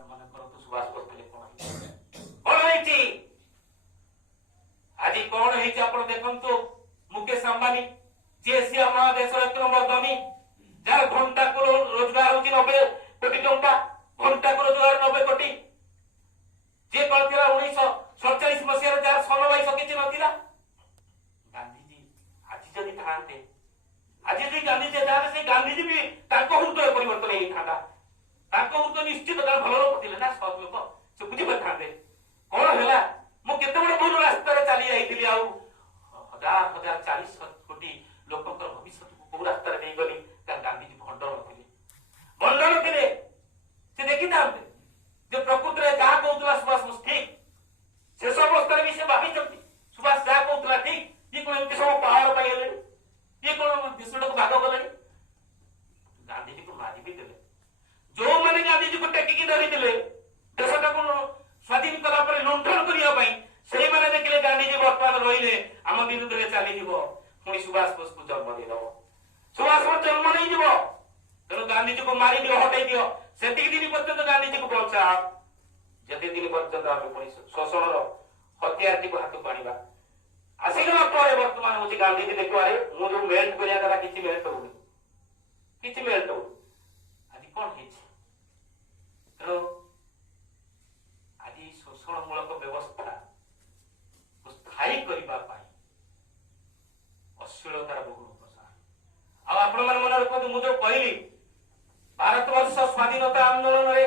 मन करतु सुभाष बोस कौन है आज कौन है आप देखु मुकेश अंबानी जी एशिया महादेश एक नंबर धनी जार घंटा को रोजगार होची 90 कोटी टंका घंटा को रोजगार 90 कोटी जे कहला 1947 मसीह जार सनवाई सकिछि नथिला गांधीजी आज जदि थांते आज जदि गांधीजी थांते से गांधीजी भी ताको हृदय परिवर्तन नहीं थांता ताको हृदय निश्चित तार भलो लोक थिले ना सब लोक से बुझि पाथांते कोन होला मु केते बड़ भूल रास्ता रे चली आइथिली आ हजार हजार 40 कोटी लोकंकर भविष्य को पूरा रास्ता रे गली गांधीजी भंडन थे से देखी जो प्रकृति में जहाँ कहला सुभाष बोस ठीक शेष अवस्था भी से भाई सुभाष जहाँ कहला ठीक ये कौन एमती सब पहाड़ पाइले ये कौन देश को भाग गले गांधीजी को मारी भी देले जो मैंने गांधीजी को टेकिकी धरी देशटा को स्वाधीन कला लुंठन करने से मैंने देखिले गांधीजी बर्तमान रही आम विरुद्ध में चली पुणी सुभाष बोस को जन्म देदेव सुभाष बोस जन्म नहीं जीव तेणु गांधीजी को मारी दियो हटाई दियो से दिन पर्यंत गांधीजी को बचा जति दिन पर्यंत आम पुणी शोषण हथियार टी हाथ को आना आसीगला पर बर्तमान हूँ गांधीजी देखिए मुझे मेल्ट करा कि मेल्ट होनी कि मेल्ट हो आज कौन तेणु आज शोषणमूलक व्यवस्था स्थायी करने अश्लीलतार बहु प्रसार आपण मन मन रखु मुझे कहली भारत वर्ष स्वाधीनता आंदोलन रे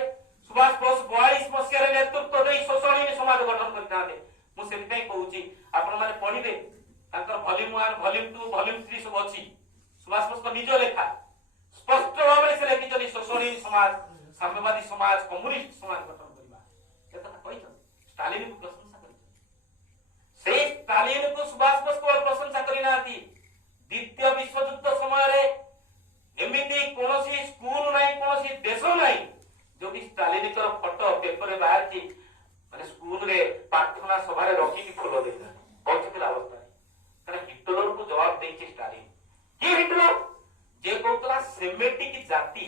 सुभाष बोस 42 मसीह नेतृत्व दे शोषणी समाज गठन करते मुझे कहूँ आपण मैंने पढ़े वॉल्यूम 1 वॉल्यूम 2 वॉल्यूम 3 सब अच्छी सुभाष बोस निज लेखा स्पष्ट भाव में से लिखिं शोषणी समाज साम्यवादी समाज कम्युनिस्ट समाज गठन करवा स्टालिन को प्रशंसा से स्टालिन को सुभाष बोस को प्रशंसा करना द्वितीय विश्व युद्ध समय एमती कौन स्कूल ना कौन देश ना जो स्टालिन फोटो पेपर बाहर माने स्कूल रे प्रार्थना सभा रखिकी फुल देता बचुला अवस्था हिटलर को जवाब देती स्टालिन ये हिटलर जे कहला सेमेटिक जाति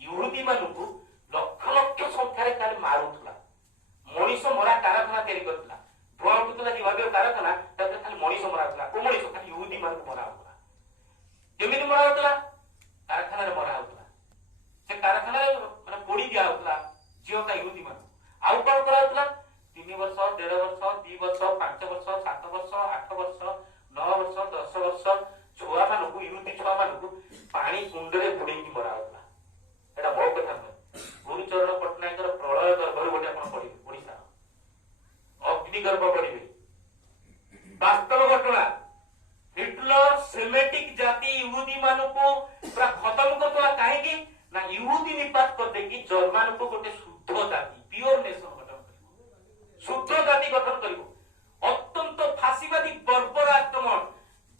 यूरोपी मानू लक्ष लक्ष संख्यार मारुला मनीष मरा कारखाना तैयारी करता धुआं उठुला विभाग कारखाना खाली मनीष मरा को मनीष खाली यूरोपी मान मरा होता केमी मरा होता कारखाना मरा होता से कारखाना माने पोड़ी दिया होता झील का यूरोपी मान आउ कौन करा 3 वर्ष 1.5 वर्ष 2 वर्ष 5 वर्ष 7 वर्ष 8 वर्ष 9 वर्ष 10 वर्ष छुआ मानू यूरोपी छुआ मानू पानी कुंडे बुड़े मरा होता एटा बहुत कथा नुहे गुरुचरण पट्टनायक प्रलय गर्भ गोटे आप पढ़े ओडिशा अग्निगर्भ पढ़े वास्तव घटना हिटलर सेमेटिक जाति यहूदी मानू को पूरा खत्म करता कहीं ना यहूदी निपात कर देगी जर्मान को गोटे शुद्ध जाति प्योर नेशन गठन कर शुद्ध जाति गठन कर अत्यंत फाशीवादी बर्बर आक्रमण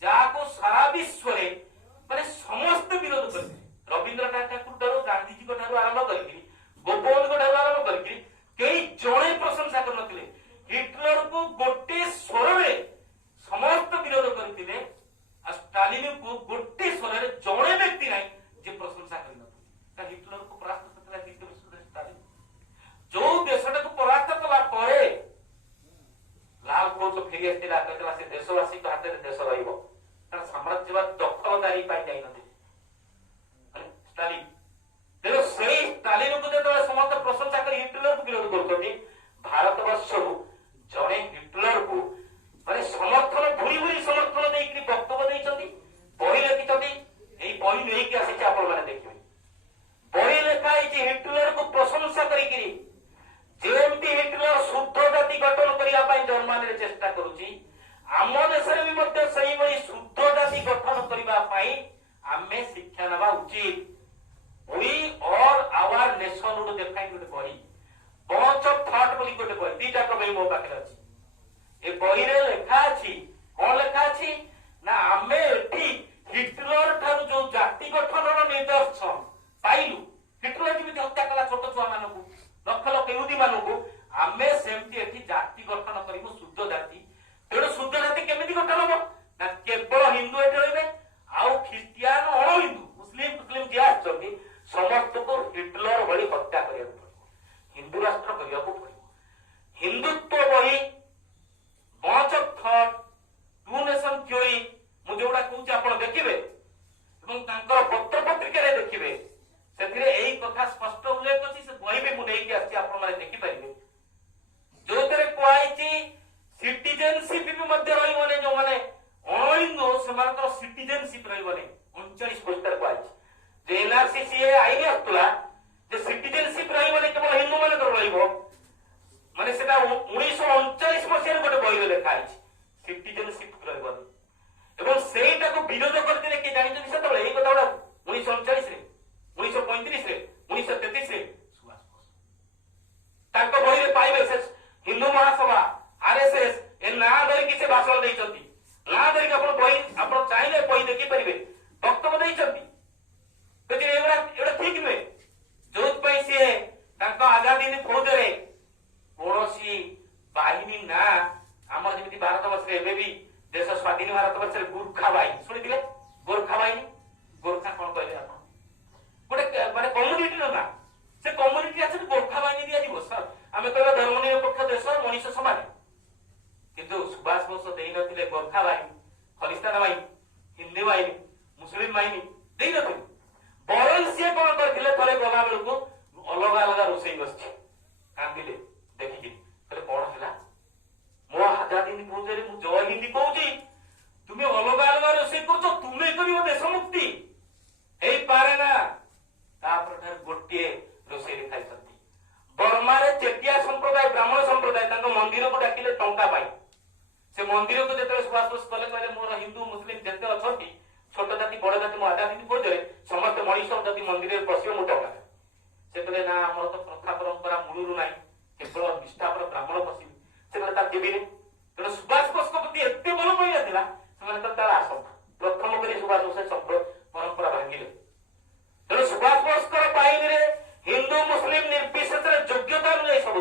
जहाँ सारा विश्व माने समस्त विरोध करते रवींद्रनाथ ठाकुर गांधीजी आरंभ कर गोपबंधु आरंभ कर जड़े प्रशंसा कर हिटलर को गोटे स्वर में समस्त विरोध करते स्टालिन को गोटे स्वर में जड़े व्यक्ति ना जे प्रशंसा कर हिटलर को परास्त करता द्वितीय विश्व स्टालिन जो देशटा को परास्त कला लाभ बहुत फेरी आसला से देशवासी हाथ में देश साम्राज्यवाद दखलदारी जाई स्टालिन तेणु से स्टालिन को जो समस्त प्रशंसा कर हिटलर को विरोध कर भारत वर्ष जड़े हिटलर को माने समर्थन भूरी भूरी समर्थन देकर वक्तव्य देती बही लिखिं बही नहीं आसी देखिए बही लेखा हिटलर को प्रशंसा करमती हिटलर शुद्ध जाति गठन करने जर्मनी चेष्टा करुच्ची आम देश भी शुद्ध जाति गठन करने आमे शिक्षा नवा उचित वी और आवर नेशन गोटे देखाई गोटे बही बंच ऑफ थॉट बोली गोटे बही दीटा बही मो पाखे अच्छी ए बही रे लेखा अच्छी कौन लेखा अच्छी ना आमे एठी हिटलर ठारू जो जाति गठन निदर्शन पाइलु हिटलर जी हत्या कला छोट छुआ मानू लक्ष लक्ष यहूदी मानू आमे सेमती एठी जाति गठन करिबु शुद्ध जाति तेणु शुद्ध जाति केमिति गठन हो ना केवल हिंदू एठी रहिबे आउ ख्रिस्टियान अण हिंदू मुस्लिम मुस्लिम जे आछथि समस्त को हिटलर भली हत्या करिया हिंदू କରିବାକୁ ପଡିବ। ହିନ୍ଦୁତ୍ୱ ବହି bunch of thought, two nation theory, ମୁଁ ଯୋଉଟା କହୁଛି ଆପଣ ଦେଖିବେ ଏବଂ ତାଙ୍କର ପତ୍ର ପତ୍ରିକାରେ ଦେଖିବେ, ସେଥିରେ ଏଇ କଥା ସ୍ପଷ୍ଟ ଉଲ୍ଲେଖ ଅଛି। ସେ ବହି ବି ମୁଁ ନେଇକି ଆସିଛି, ଆପଣ ମାନେ ଦେଖିପାରିବେ, ଯୋଉଥିରେ କୁହାଯାଇଛି ସିଟିଜେନସିପ ବି ମଧ୍ୟ ରହିବନି, ଯୋଉମାନେ ଅଣ ହିନ୍ଦୁ ସେମାନଙ୍କର ସିଟିଜେନସିପ ରହିବନି। 39 ପୃଷ୍ଠାରେ କୁହାଯାଇଛି ଯେ ଏନଆରସି ସିଏ ଆଇନ ଆସୁଥିଲା ଯେ ସିଟିଜେନସିପ ରହିବନି, କେବଳ ହିନ୍ଦୁ ମାନଙ୍କର ରହିବ। ମାନେ ସେଟା 1939 ମସିହାରେ ଗୋଟେ ବହିରେ ଲେଖା ହେଇଛି ସିଟିଜେନସିପ ରହିବନି, ଏବଂ ସେଇଟାକୁ ବିରୋଧ କରିଥିଲେ କିଏ ଜାଣିଛନ୍ତି ସେତେବେଳେ ଏଇ କଥା ଗୁଡା 1939ରେ, 1935ରେ, 1933ରେ ସୁଭାଷ ବୋଷ। ତାଙ୍କ ବହିରେ ପାଇବେ, ସେ ହିନ୍ଦୁ ମହାସଭା, ଆରଏସଏସ ଏ ନାଁ ଧରିକି ସେ ଭାଷଣ ଦେଇଛନ୍ତି। ନାଁ ଧରିକି ଆପଣ ବହି, ଆପଣ ଚାହିଁଲେ ବହି ଦେଖିପାରିବେ, ବକ୍ତବ୍ୟ ଦେଇଛନ୍ତି। ଏଗୁଡା ଠିକ ନୁହେଁ। ଯୋଉଥିପାଇଁ ସିଏ ତାଙ୍କ ଆଜାଦି ହିନ୍ଦ ଫୌଜରେ କୌଣସି ବାହିନୀ ନା, ଆମର ଯେମିତି ଭାରତ ବର୍ଷରେ ଏବେ ବି ଦେଶ ସ୍ୱାଧୀନ ଭାରତ ବର୍ଷରେ ଗୁର୍ଖା ବାହିନୀ ଶୁଣିଥିବେ, ଗୋର୍ଖା ବାହିନୀ, ଗୋର୍ଖା କଣ କହିଲେ ଆପଣ, ଗୋଟେ ମାନେ କମ୍ୟୁନିଟିର ନା, ସେ କମ୍ୟୁନିଟି ଅଛନ୍ତି ଗୋର୍ଖା ବାହିନୀ ଦିଆଯିବ। ଆମେ କହିବା ଧର୍ମ ନିରପେକ୍ଷ ଦେଶ, ମଣିଷ ସମାନ, କିନ୍ତୁ ସୁଭାଷ ବୋଷ ଦେଇନଥିଲେ ଗୋର୍ଖା ବାହିନୀ, ଖଲିସ୍ତାନ ବାହିନୀ, ହିନ୍ଦୀ ବାହିନୀ, ମୁସଲିମ ବାହିନୀ ଦେଇନଥିଲେ। ବରଂ ସିଏ କଣ କରିଥିଲେ, ଥରେ ଗଲା ବେଳକୁ ଅଲଗା ଅଲଗା ରୋଷେଇ ବସିଛି, କାନ୍ଦିଲେ ଦେଖିକି, କହିଲେ କଣ ହେଲା, ମୋ ଆଜାଦି ହିନ୍ଦ ଫୌଜରେ ମୁଁ ଜୟ ହିନ୍ଦୀ କହୁଛି, ତୁମେ ଅଲଗା ଅଲଗା ରୋଷେଇ କରୁଛ, ତୁମେ କରିବ ଦେଶ ମୁକ୍ତି, ହେଇପାରେ ନା। ତାପରେ ଠାରୁ ଗୋଟିଏ ରୋଷେଇରେ ଖାଇଛନ୍ତି। ବର୍ମାରେ ଚେଟିଆ ସମ୍ପ୍ରଦାୟ, ବ୍ରାହ୍ମଣ ସମ୍ପ୍ରଦାୟ ତାଙ୍କ ମନ୍ଦିରକୁ ଡାକିଲେ ଟଙ୍କା ପାଇଁ। ସେ ମନ୍ଦିରକୁ ଯେତେବେଳେ ସୁଭାଷ ବୋଷ କଲେ, କହିଲେ ମୋର ହିନ୍ଦୁ ମୁସଲିମ ଯେତେ ଅଛନ୍ତି, ଛୋଟ ଜାତି ବଡ ଜାତି, ମୋ ଆଜାଦି ହିନ୍ଦ ଫୌଜରେ ସମସ୍ତେ ମଣିଷ ଯଦି ମନ୍ଦିରରେ ପଶିବ ମୁଁ ଟଙ୍କା ଦେବି। ସେ କହିଲେ ନା, ଆମର ତ ପ୍ରଥା ପରମ୍ପରା ମୂଳରୁ ନାହିଁ, କେବଳ ନିଷ୍ଠାପର ବ୍ରାହ୍ମଣ ପଶିବି। ସେ କହିଲେ ତାର ଦେବିନି। ତେଣୁ ସୁଭାଷ ବୋଷଙ୍କ ପ୍ରତି ଏତେ ଭଲ ପାଇବା ଥିଲା, ସେମାନେ ତ ତାର ଆସନ୍ତା ପ୍ରଥମ କରି ସୁଭାଷ ବୋଷ ପରମ୍ପରା ଭାଙ୍ଗିଲେ। ତେଣୁ ସୁଭାଷ ବୋଷଙ୍କର ବାହିନୀରେ ହିନ୍ଦୁ ମୁସଲିମ ନିର୍ବିଶେଷରେ ଯୋଗ୍ୟତା ଅନୁଯାୟୀ ସବୁ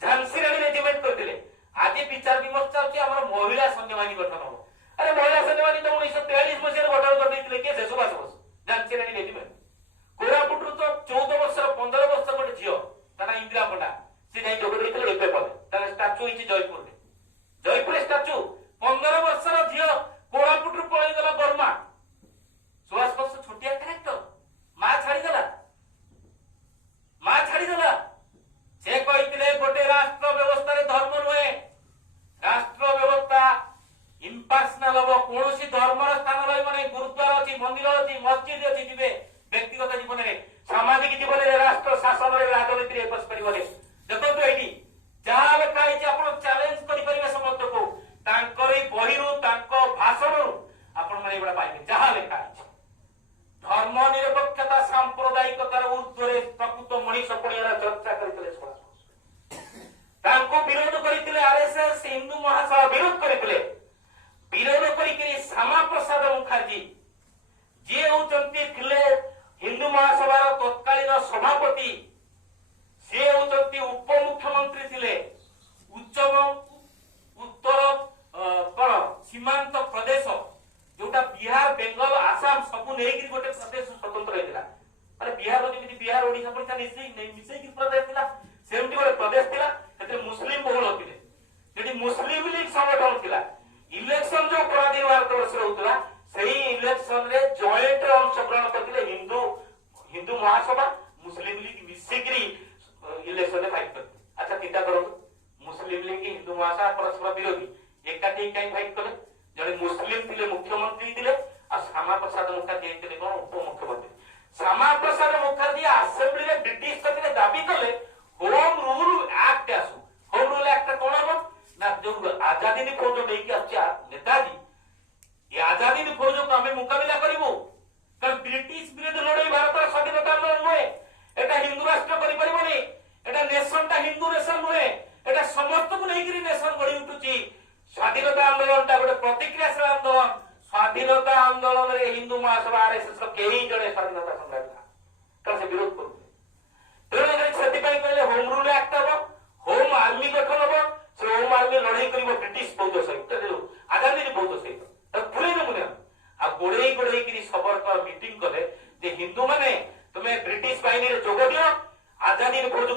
ଝାନ୍ସୀ ରାଣୀ ରେଜିମେଣ୍ଟ କରିଥିଲେ। ଆଜି ବିଚାର ବିମର୍ଶ ଚାଲୁଛି ଆମର ମହିଳା ସୈନ୍ୟବାହିନୀ ଗଠନ ହବ। ଆରେ ମହିଳା ସୈନ୍ୟବାହିନୀ ତ 1943 ମସିହାରେ ଗଠନ କରିଦେଇଥିଲେ, କିଏ ସେ ସୁଭାଷ ବୋଷ, ଝାନ୍ସୀ ରାଣୀ ରେଜିମେଣ୍ଟ। କୋରାପୁଟରୁ ତ 14 ବର୍ଷର 15 ବର୍ଷ ଗୋଟେ ଝିଅ, ତା ନା ଇନ୍ଦିରା ପଣ୍ଡା, ସେ ଯାଇ ଯୋଗ ଦେଇଥିଲେ ଏବେ ପଦେ, ତାର ଷ୍ଟାଚୁ ହେଇଛି ଜୟପୁରରେ, ଜୟପୁରରେ ଷ୍ଟାଚୁ। 15 ବର୍ଷର ଝିଅ କୋରାପୁଟରୁ ପଳେଇଗଲା ବର୍ମା। ସୁଭାଷ ବୋଷ ଛୋଟିଆ କ୍ୟାରେକ୍ଟର, ମା ଛାଡିଦେଲା, ମା ଛାଡିଦେଲା। ସେ କହିଥିଲେ ଗୋଟେ ରାଷ୍ଟ୍ର ବ୍ୟବସ୍ଥାରେ ଧର୍ମ ନୁହେଁ, ରାଷ୍ଟ୍ର ବ୍ୟବସ୍ଥା ଇମ୍ପାର୍ସନାଲ ହବ, କୌଣସି ଧର୍ମର ସ୍ଥାନ ରହିବ ନାହିଁ। ଗୁରୁଦ୍ୱାର ଅଛି, ମନ୍ଦିର ଅଛି, ମସଜିଦ ଅଛି, ଯିବେ ବ୍ୟକ୍ତିଗତ ଜୀବନରେ, ସାମାଜିକ ଜୀବନରେ, ରାଷ୍ଟ୍ର ଶାସନରେ, ରାଜନୀତିରେ ପଶିପାରିବନି। ଦେଖନ୍ତୁ ଏଇଠି ଯାହା ଲେଖା ହେଇଛି, ଆପଣ ଚ୍ୟାଲେଞ୍ଜ କରିପାରିବେ ସମସ୍ତଙ୍କୁ, ତାଙ୍କର ଏଇ ବହିରୁ, ତାଙ୍କ ଭାଷଣରୁ ଆପଣ ମାନେ ଏଗୁଡା ପାଇବେ। ଯାହା ଲେଖା ହେଇଛି, ଧର୍ମ ନିରପେକ୍ଷତା ସାମ୍ପ୍ରଦାୟିକତାର ଉର୍ଦ୍ଧ୍ୱରେ ପ୍ରକୃତ ମଣିଷ ପଣିଆର ଚର୍ଚ୍ଚା କରିଥିଲେ ସୁଭାଷ ବୋଷ। ତାଙ୍କୁ ବିରୋଧ କରିଥିଲେ ଆରଏସଏସ, ହିନ୍ଦୁ ମହାସଭା ବିରୋଧ କରିଥିଲେ। ବିରୋଧ କରିକିରି ଶ୍ୟାମା ପ୍ରସାଦ ମୁଖାର୍ଜୀ, ଯିଏ ହଉଛନ୍ତି ଥିଲେ ହିନ୍ଦୁ ମହାସଭାର ତତ୍କାଳୀନ ସଭାପତି, ସେ ହଉଛନ୍ତି ଉପମୁଖ୍ୟମନ୍ତ୍ରୀ ଥିଲେ। ଉତ୍ତର କଣ ସୀମାନ୍ତ ପ୍ରଦେଶ, ଯୋଉଟା ବିହାର, ବେଙ୍ଗଲ, ଆସାମ ସବୁ ନେଇକିରି ଗୋଟେ ପ୍ରଦେଶ ସ୍ୱତନ୍ତ୍ର ହେଇଥିଲା। ମାନେ ବିହାର ଯେମିତି ବିହାର ଓଡିଶା ପଡିଶା ମିଶେଇକି ପ୍ରଦେଶ ଥିଲା, ସେମିତି ଗୋଟେ ପ୍ରଦେଶ ଥିଲା। ସେଥିରେ ମୁସଲିମ ବହୁଳ ଥିଲେ, ସେଠି ମୁସଲିମ ଲିଗ ସଂଗଠନ ଥିଲା। ଇଲେକ୍ସନ ଯୋଉ ପରାଧୀନ ଭାରତ ବର୍ଷରେ ହଉଥିଲା, ସେଇ ଇଲେକ୍ସନ ରେ ଜଏଣ୍ଟରେ ଅଂଶଗ୍ରହଣ କରିଥିଲେ ହିନ୍ଦୁ ମହାସଭା, ମୁସଲିମ ଲିଗ ମିଶିକିରି ଇଲେକ୍ସନରେ ଫାଇଟ୍ କରିଥିଲେ। ଆଚ୍ଛା ଚିନ୍ତା କରନ୍ତୁ, ମୁସଲିମ ଲିଗ ହିନ୍ଦୁ ମହାସଭା ପରସ୍ପର ବିରୋଧୀ, ଏକାଠି କାହିଁ ଫାଇଟ୍ କଲେ? ଜଣେ ମୁସଲିମ ଥିଲେ, ମୁଖ୍ୟମନ୍ତ୍ରୀ ଥିଲେ, ଆଉ ଶ୍ୟାମା ପ୍ରସାଦ ମୁଖାର୍ଜୀ ହେଇଥିଲେ କଣ ଉପମୁଖ୍ୟମନ୍ତ୍ରୀ। ଶ୍ୟାମା ପ୍ରସାଦ ମୁଖାର୍ଜୀ ଆସେମ୍ବଲିରେ ବ୍ରିଟିଶ କତିରେ ଦାବି କଲେ ହୋମ ରୁଲ ଆକ୍ଟ ଆସୁ। ହୋମ ରୁଲ ଆକ୍ଟ କଣ ହବ ନା, ଯୋଉ ଆଜାଦି ହିନ୍ଦ ଫୌଜ ନେଇକି ଆସୁଛି ନେତାଜୀ, ଏ ଆଜାଦି ହିନ୍ଦ ଫୌଜକୁ ଆମେ ମୁକାବିଲା କରିବୁ, କାରଣ ବ୍ରିଟିଶ ବିରୋଧୀ ଲଢେଇ ଭାରତର ସ୍ୱାଧୀନତା ଆନ୍ଦୋଳନ ନୁହେଁ, ଏଟା ହିନ୍ଦୁ ରାଷ୍ଟ୍ର କରିପାରିବନି, ଏଟା ନେସନଟା ହିନ୍ଦୁ ନେସନ ନୁହେଁ, ଏଟା ସମସ୍ତଙ୍କୁ ନେଇକିରି ନେସନ ଗଢି ଉଠୁଛି। ସ୍ୱାଧୀନତା ଆନ୍ଦୋଳନଟା ଗୋଟେ ପ୍ରତିକ୍ରିୟାଶୀଳ ଆନ୍ଦୋଳନ। ସ୍ୱାଧୀନତା ଆନ୍ଦୋଳନରେ ହିନ୍ଦୁ ମହାସଭା ଆରଏସଏସ କେହି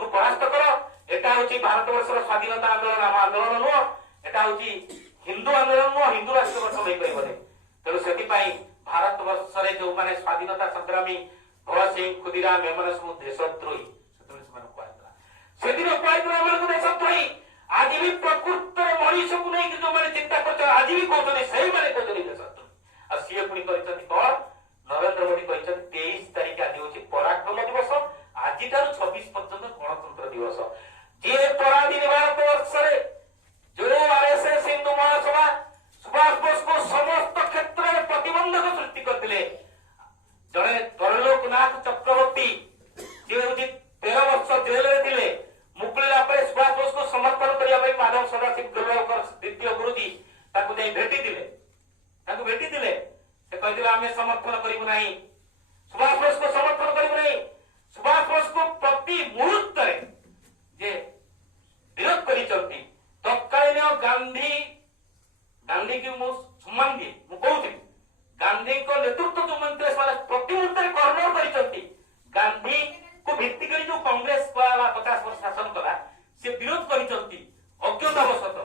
को परास्त कर। एटा होची भारतवर्षर स्वाधीनता आंदोलन आम आंदोलन नुह, एटा होची हिंदू आंदोलन नुह, हिंदू राष्ट्र गठन होई परिबने। तेणु सेति पई भारतवर्षरे जो माने स्वाधीनता संग्रामी भगत सिंह खुदीराम एमने सब देशद्रोही सेतबे समान कहला, सेदिन कहला हमर देशद्रोही। आज भी प्रकृत मनीष को नहीं जो माने चिंता करछ, आज भी कहते सही माने कहते देशद्रोही। आ सीए पुनी करछथि कोन नरेंद्र मोदी कहछथि 23 तारिख आज होची पराक्रम दिवस, आज तार 26 पर्यंत गणतंत्र दिवस। जे पराधीन भारतवर्ष रे जो आरएसएस हिंदू महासभा सुभाष बोस को समस्त क्षेत्र में प्रतिबंधक सृष्टि करथिले, जड़े त्रिलोकनाथ चक्रवर्ती जे होची 13 वर्ष जेल रे थिले, मुकुलिला पर सुभाष बोस को समर्थन करिया पई माधव सदाशिव गोलवलकर द्वितीय गुरुजी ताकू जाई भेटी दिले, ताकू भेटी दिले। से कहथिले आमे समर्थन करिबु नाही, सुभाष बोस को समर्थन करिबु नाही। सुभाष बोस को प्रति मुहूर्त रे जे विरोध करिसंती तत्कालीन गांधी की मु सम्मान दिए, मु कहूथि गांधी को नेतृत्व जो मंत्री सारा प्रति मुहूर्त रे कॉर्नर करिसंती। गांधी को भित्ति करी जो कांग्रेस वाला 50 वर्ष शासन कला से विरोध करिसंती अज्ञतावशत।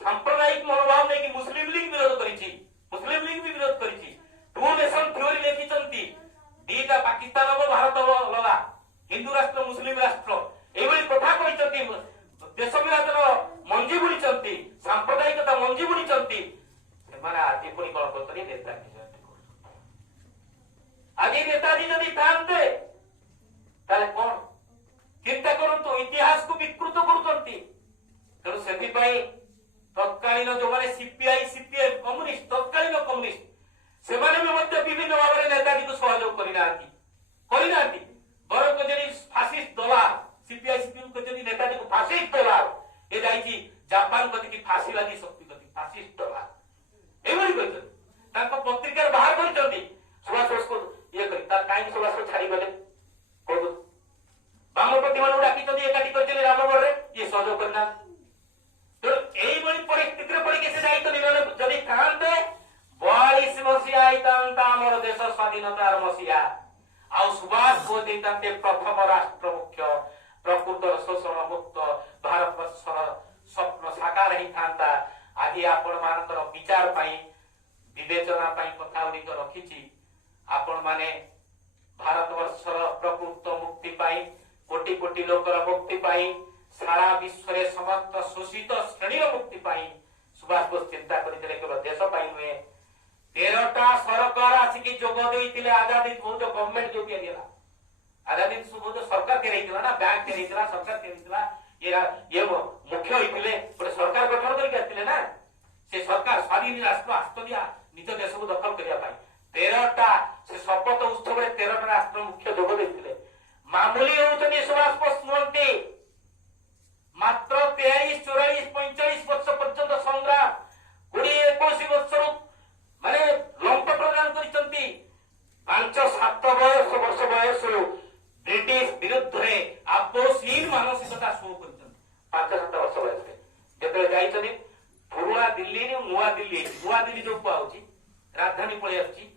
सांप्रदायिक मनोभाव नै कि मुस्लिम लीग विरोध करिछि, मुस्लिम लीग भी विरोध करिछि। टू नेशन थ्योरी लेखिसंती, दीटा पाकिस्तान और भारत लगा, हिंदू राष्ट्र मुस्लिम राष्ट्र एभली कथा कहिसंती। देश विभाजन मंजी बुणिसंती, सांप्रदायिकता मंजी बुणिसंती। सेमाने आज पुणी कोन करतनी नेताजी आज नेताजी जदि थांते ताले कोन चिंता करंतु इतिहास को विकृत करूचंती। तेणु सेति पई तत्कालीन जो माने सीपीआई सीपीएम कम्युनिस्ट तत्कालीन कम्युनिस्ट सेमाने भी मध्य विभिन्न भाव में नेताजी को सहयोग करिनांती बरक जनी फासिस्ट दलाल सीपीआई सीपीएम को जनी नेताजी को फासिस्ट दलाल ए जाईची जापान कति की फांसी लागी शक्ति कति फासिस्ट दलाल एवरी कहते ताको पत्रिका बाहर करचंती। सुभाष बोस को ये करी तार काई सुभाष को छाड़ी गले को बामपति मानु डाकी चंदी एकाटी करचले रामगढ़ रे ये सहयोग करना। तो एई बड़ी परिस्थिति रे पड़ी के से जाई तो निरले जदी कांते 42 मसीहा आइतांता हमर देश स्वाधीनतार मसीहा आ सुभाष बोस देतांते प्रथम राष्ट्र मुख्य प्रकृत शोषण मुक्त भारतवर्षर स्वप्न साकार ही थांता। आज आपण मानकर विचार पाई विवेचना पाई कथा गुड़िक रखिछि। आपण माने भारतवर्षर प्रकृत मुक्ति पाई कोटि कोटि लोकर मुक्ति पाई सारा विश्व रे समस्त शोषित श्रेणीर मुक्ति पाई सुभाष बोस चिंता करथिले। केवल देश पाई नुहे 13टा सरकार आसिकी जोग देइतिले। आजादी जो गवर्नमेंट जो दिया आजादी जो सरकार तेरैतिला ना, बैंक तेरैतिला, सरकार तेरैतिला, ये मुख्य होइतिले गोटे सरकार गठन करके आतिले ना। से सरकार स्वाधीन राष्ट्र आस्तदिया निज देश को दखल करिया पाई 13टा से शपथ उत्सव रे 13टा राष्ट्र मुख्य जोग देइतिले। मामूली होउतनी सुभाष बोस नुहंती, मात्र 23 44 45 वर्ष पर्यंत संग्राम 20 21 वर्ष माने लंप प्रदान करिसंती। 5-7 वर्ष बयस ब्रिटिश विरुद्ध रे आपोषहीन मानसिकता शो करिसंती। 5-7 वर्ष बयस रे जेते जाइछनी पुरुणा दिल्ली नु नुआ दिल्ली जो पाउची राजधानी पळे आछि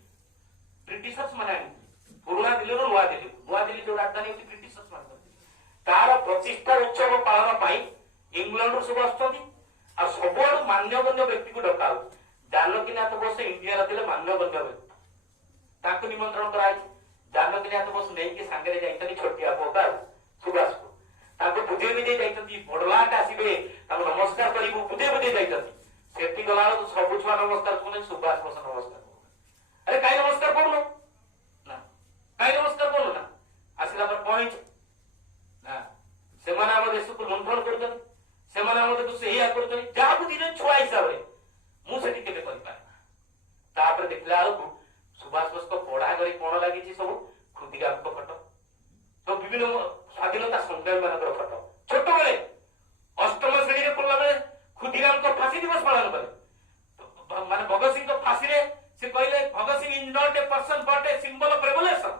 ब्रिटिशर्स माने पुरुणा दिल्ली नु नुआ दिल्ली जो राजधानी होती ब्रिटिशर्स माने तार प्रतिष्ठा उत्सव पालन पाई इंग्लैंड सब आछथि आ सबोड मान्यगण्य व्यक्ति को डका हो। जानकीनाथ बोस इंडिया रे मान्यगण्य व्यक्ति ताको निमंत्रण कराई। जानकीनाथ बोस नै के संगे जाइतनी छोटिया पोका सुभाष को ताको बुझे भी दे जाइतनी बडलाट आसीबे ताको नमस्कार करिबो बुझे भी दे जाइतनी सेठी गला तो सब छुआ नमस्कार कोने सुभाष बोस नमस्कार अरे काई नमस्कार करनो ना, काई नमस्कार करनो ना आसिला पर पहुंच ना सेमाने हम देश को लुंठन करछन, सेमाने हम देश को सेहिया करछन जा बुझिले छुआ हिसाब रे मु सेठी केबे करि पारना। तापर देखला को सुभाष बोस को पढ़ा गरी कोन लागि छी सब खुदिराम को फोटो तो विभिन्न स्वाधीनता संग्राम मानकर फोटो छोट बेले अष्टम श्रेणी रे पढ़ला बेले खुदिराम को फांसी दिवस पालन करे माने भगत सिंह को फांसी रे से कहले Bhagat Singh is not a person but a symbol of revolution.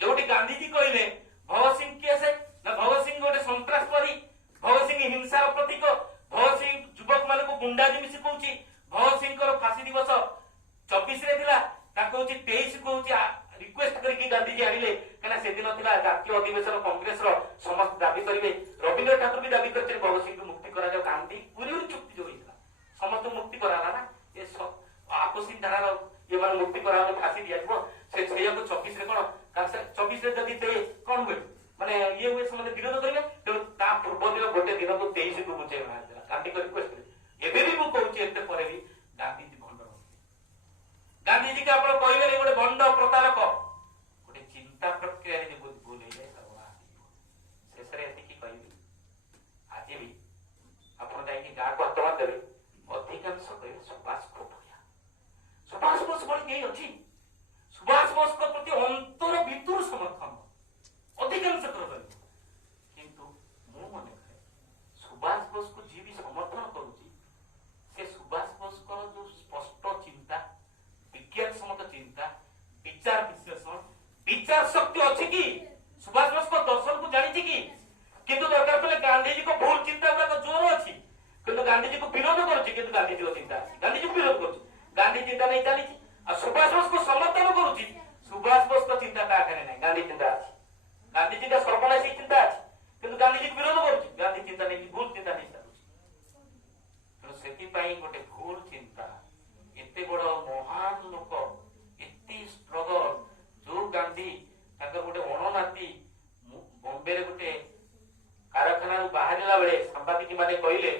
जोटी गांधी जी कहले भगत सिंह किए से ना भगत सिंह गोटे संतरासवादी, भगत सिंह हिंसार प्रतीक, भगत सिंह युवक मान को गुंडाजी मिसी कहूची। भगत सिंह को फांसी दिवस 24 रे थिला ताको 23 को रिक्वेस्ट करके गांधी जी आनिले कना से दिन थिला जातीय अधिवेशन कांग्रेस रो समस्त दाबी कहे रवींद्र ठाकुर भी दाबी करते भगत सिंह को मुक्ति करा जाओ गांधी पूरी चुक्ति जो होता समस्त मुक्ति कराला ना ये आपसी धारार ये मान मुक्ति करा फांसी दिया से छया को 24 रे कोन 24 रे जदी ते कोन हुए माने ये हुए से विरोध करिवे तो ता पूर्व दिन गोटे दिन को 23 को बुझे बना देला गांधी को रिक्वेस्ट एबे भी मु कहूची एते परे भी गांधी जी भंड गांधी जी के आपण कहबे गोटे भंड प्रतारक गोटे चिंता प्रक्रिया रे भूल हे जाय सर्वनाश शेष रे एति की कहबी आज भी आपण जाई कि गाँ को हतवा देबे अधिकांश कहबे सुभाष को भया सुभाष बोस बोल के अछि सुभाष बोस को प्रति अंतर भितर समर्थन अधिकांश कर किंतु मु मने करे सुभाष बोस को जी भी समर्थन करूची से सुभाष बोस को जो स्पष्ट चिंता विज्ञान सम्मत चिंता विचार विश्लेषण विचार शक्ति अच्छी कि सुभाष बोस को दर्शन को जानी कि किंतु दरकार पड़े गांधी जी को भूल चिंता गुड़ाक जोर अच्छी किंतु गांधी जी को विरोध करुच्ची किंतु गांधी जी को चिंता अच्छी गांधी जी को विरोध करुच्ची गांधी चिंता नहीं चली और सुभाष बोस को समर्थन करुच्ची सुभाष बोस को चिंता का आखिर नहीं गांधी चिंता अच्छी गांधी जी का सर्वनाशी चिंता अच्छी किंतु गांधी जी को विरोध करुच्ची गांधी चिंता नहीं भूल चिंता नहीं चलुच्ची से गोटे भूल चिंता एते बड़ महान लोक एते स्ट्रगल जो गांधी गोटे अणनाती बॉम्बे रे गोटे कारखाना बाहर बेले सांबादिक माने कहले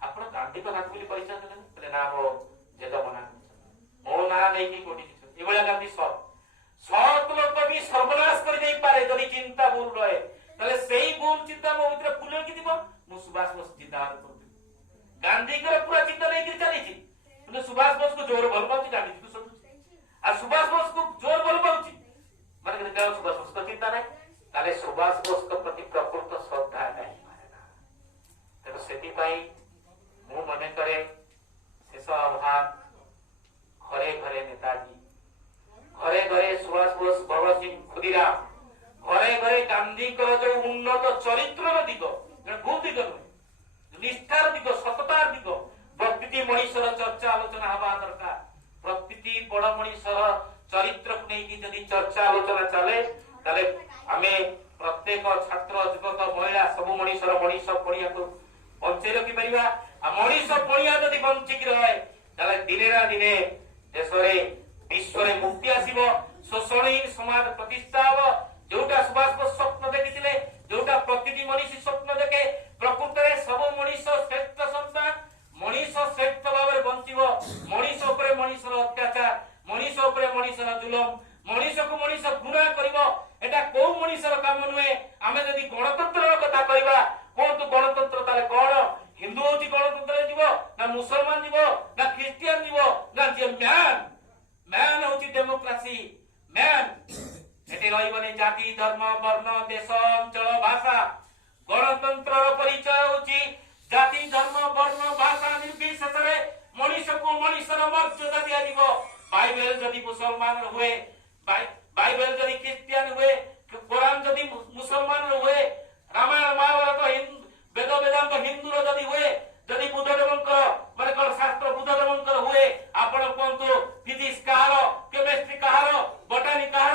आप गांधी को नाथ परिचय देले ना मो जेद मना मो ना नहीं कि कोटी ये गांधी सत लोक भी सर्वनाश कर दे पारे जदि चिंता भूल रहे तले सेही भूल चिंता मो भीतर फुले कि दिबो मु सुभाष बोस जिंदाबाद कर गांधी को पूरा चिंता नहीं कर चली छी सुभाष बोस को जोर भल पाउची गांधी जी को सब आ सुभाष बोस को जोर भल पाउची माने के सुभाष बोस को चिंता नहीं ताले सुभाष बोस को प्रति प्रकृत श्रद्धा नहीं मानेना तेरे सेति पाई मु मने करे शेष आह्वान घरे घरे नेताजी घरे घरे सुभाष बोस भगत सिंह खुदीराम घरे घरे गांधी को जो उन्नत चरित्र दिग भूल दिग निष्ठार दिग सततार दिग प्रकृति मनीषर चर्चा आलोचना हवा दरकार प्रकृति बड़ मनीषर चरित्र को नहीं जदि चर्चा आलोचना चले ताले आमे प्रत्येक छात्र युवक महिला सब मनीषर मनीष पड़िया को बंचे रखी परिबा आ मनीष पड़िया जदि बंचिक रहे ताले दिने ना दिने देश रे विश्व रे मुक्ति आसीबो शोषणहीन समाज प्रतिष्ठा हो जोटा सुभाष बोस स्वप्न देखिथिले जोटा प्रतिटी मनीषी स्वप्न देखे प्रकृत रे सब मनीष श्रेष्ठ संतान मनीष श्रेष्ठ भाव बंचिब मनीष उपरे मनीषर अत्याचार मनीष उपरे मनीषर जुलम मनीष को मनीष घृणा करिवो एटा को मनीषर काम नुहे आमे जदि गणतंत्र कथा कहबा कोन तो गणतंत्र ताले कोन हिंदू होची गणतंत्र जीवो ना मुसलमान जीवो ना क्रिश्चियन जीवो ना जे मैन होची डेमोक्रेसी मैन एटे रहिबने जाति धर्म वर्ण देश अंचल भाषा गणतंत्र परिचय होची जाति धर्म वर्ण भाषा निर्विशेष रे मनीष को मनीषर मर्यादा दिया जीवो बाइबल जदि मुसलमान हुए बाइबल जदि क्रिश्चियन हुए कुरान जदि मुसलमान हुए रामायण महाभारत वेद वेदांत हिंदू जदि हुए जदि बुद्ध देवंकर माने कोन शास्त्र बुद्ध देवंकर हुए आपण कोन तो फिजिक्स कहार केमिस्ट्री कहार बोटानी कहार